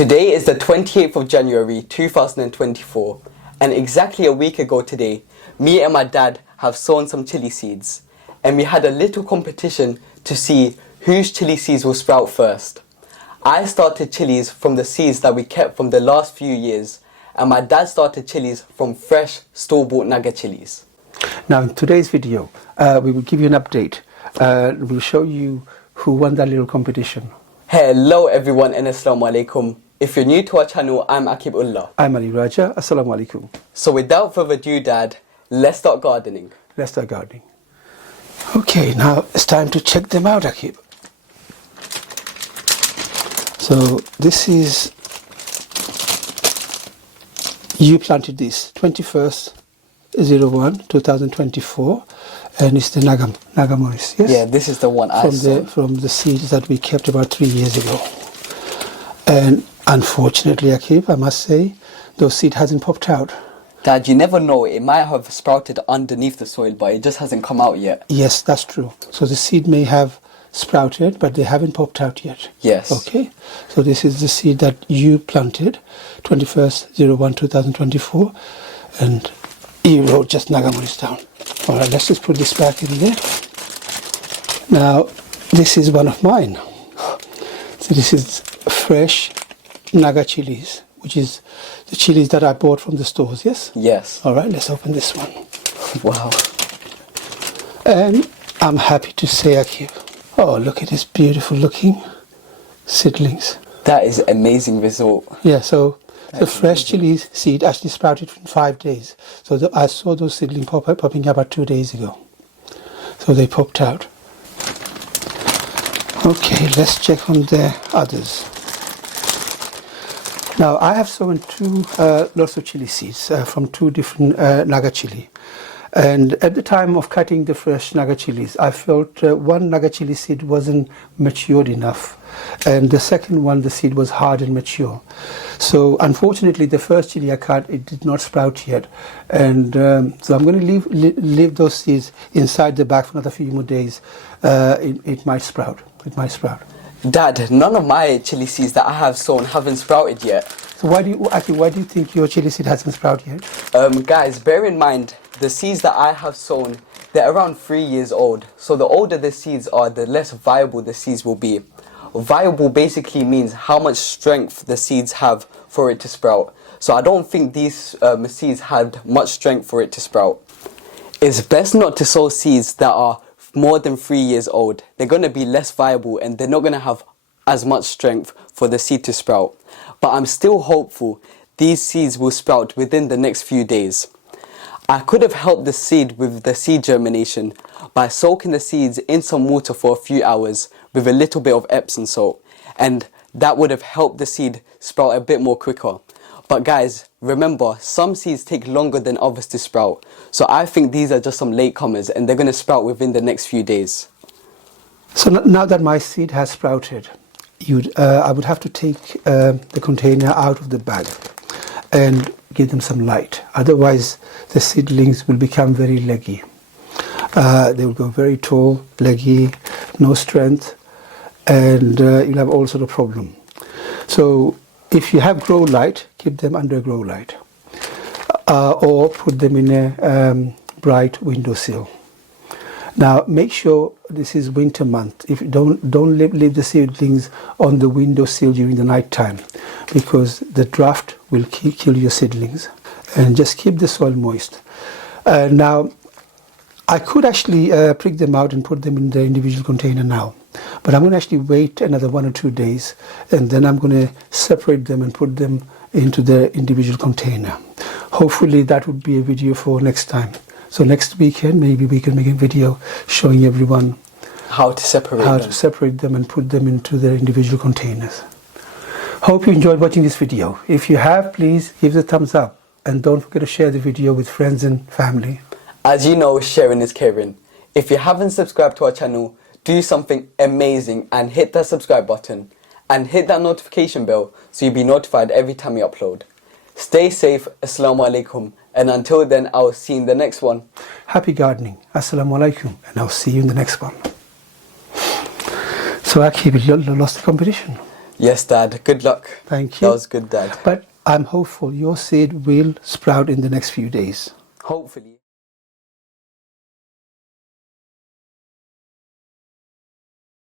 Today is the 28th of January 2024, and exactly a week ago today, me and my dad have sown some chili seeds, and we had a little competition to see whose chili seeds will sprout first. I started chilies from the seeds that we kept from the last few years, and my dad started chilies from fresh store-bought Naga chilies. Now in today's video, we will give you an update. We'll show you who won that little competition. Hello everyone and Assalamu alaikum. If you're new to our channel, I'm Akib Ullah. I'm Ali Raja. Assalamu alaikum. So without further ado, Dad, let's start gardening. Let's start gardening. Okay, now it's time to check them out, Akib. So this is, you planted this 21/01/2024, and it's the Naga Morris, yes? Yeah, this is the one I saw. From the seeds that we kept about 3 years ago. And unfortunately, Akib, I must say, those seed hasn't popped out. Dad, you never know, it might have sprouted underneath the soil, but it just hasn't come out yet. Yes, that's true. So the seed may have sprouted, but they haven't popped out yet. Yes. Okay, so this is the seed that you planted, 21/01/2024, and you wrote just Naga Morris down. All right, let's just put this back in there. Now, this is one of mine. So this is fresh Naga chilies, which is the chilies that I bought from the stores, yes? Yes. All right, let's open this one. Wow. And I'm happy to say, Akib, oh, look at this beautiful looking seedlings. That is amazing result. Yeah, so the fresh chili seed actually sprouted in 5 days. So I saw those seedlings popping up about 2 days ago. So they popped out. Okay, let's check on the others. Now I have sown two lots of chili seeds from two different Naga chili. And at the time of cutting the fresh Naga chilies, I felt one Naga chili seed wasn't matured enough, and the second one, the seed was hard and mature. So unfortunately, the first chili I cut, it did not sprout yet, and so I'm going to leave those seeds inside the bag for another few more days. It might sprout. It might sprout. Dad, none of my chili seeds that I have sown haven't sprouted yet. So why do you think your chili seed hasn't sprouted yet? Guys, bear in mind, the seeds that I have sown, they're around 3 years old. So the older the seeds are, the less viable the seeds will be. Viable basically means how much strength the seeds have for it to sprout. So I don't think these seeds had much strength for it to sprout. It's best not to sow seeds that are more than 3 years old. They're going to be less viable and they're not going to have as much strength for the seed to sprout. But I'm still hopeful these seeds will sprout within the next few days. I could have helped the seed with the seed germination by soaking the seeds in some water for a few hours with a little bit of Epsom salt, and that would have helped the seed sprout a bit more quicker. But guys, remember, some seeds take longer than others to sprout, so I think these are just some latecomers and they're going to sprout within the next few days. So now that my seed has sprouted, I would have to take the container out of the bag and give them some light. Otherwise, the seedlings will become very leggy. They will go very tall, leggy, no strength, and you'll have all sort of problem. So if you have grow light, keep them under a grow light, or put them in a bright windowsill. Now make sure this is winter month. If you don't leave the seedlings on the windowsill during the night time, because the draft will kill your seedlings. And just keep the soil moist. Now I could actually prick them out and put them in the individual container now, but I'm going to actually wait another 1 or 2 days, and then I'm going to separate them and put them into the individual container. Hopefully that would be a video for next time. So next weekend, maybe we can make a video showing everyone how to separate them and put them into their individual containers. Hope you enjoyed watching this video. If you have, please give it a thumbs up, and don't forget to share the video with friends and family. As you know, sharing is caring. If you haven't subscribed to our channel, do something amazing and hit that subscribe button and hit that notification bell so you'll be notified every time we upload. Stay safe, Assalamu alaikum, and until then, I'll see you in the next one. Happy gardening, Assalamu alaikum, and I'll see you in the next one. So Akib, you lost the competition. Yes, Dad. Good luck. Thank you. That was good, Dad. But I'm hopeful your seed will sprout in the next few days. Hopefully.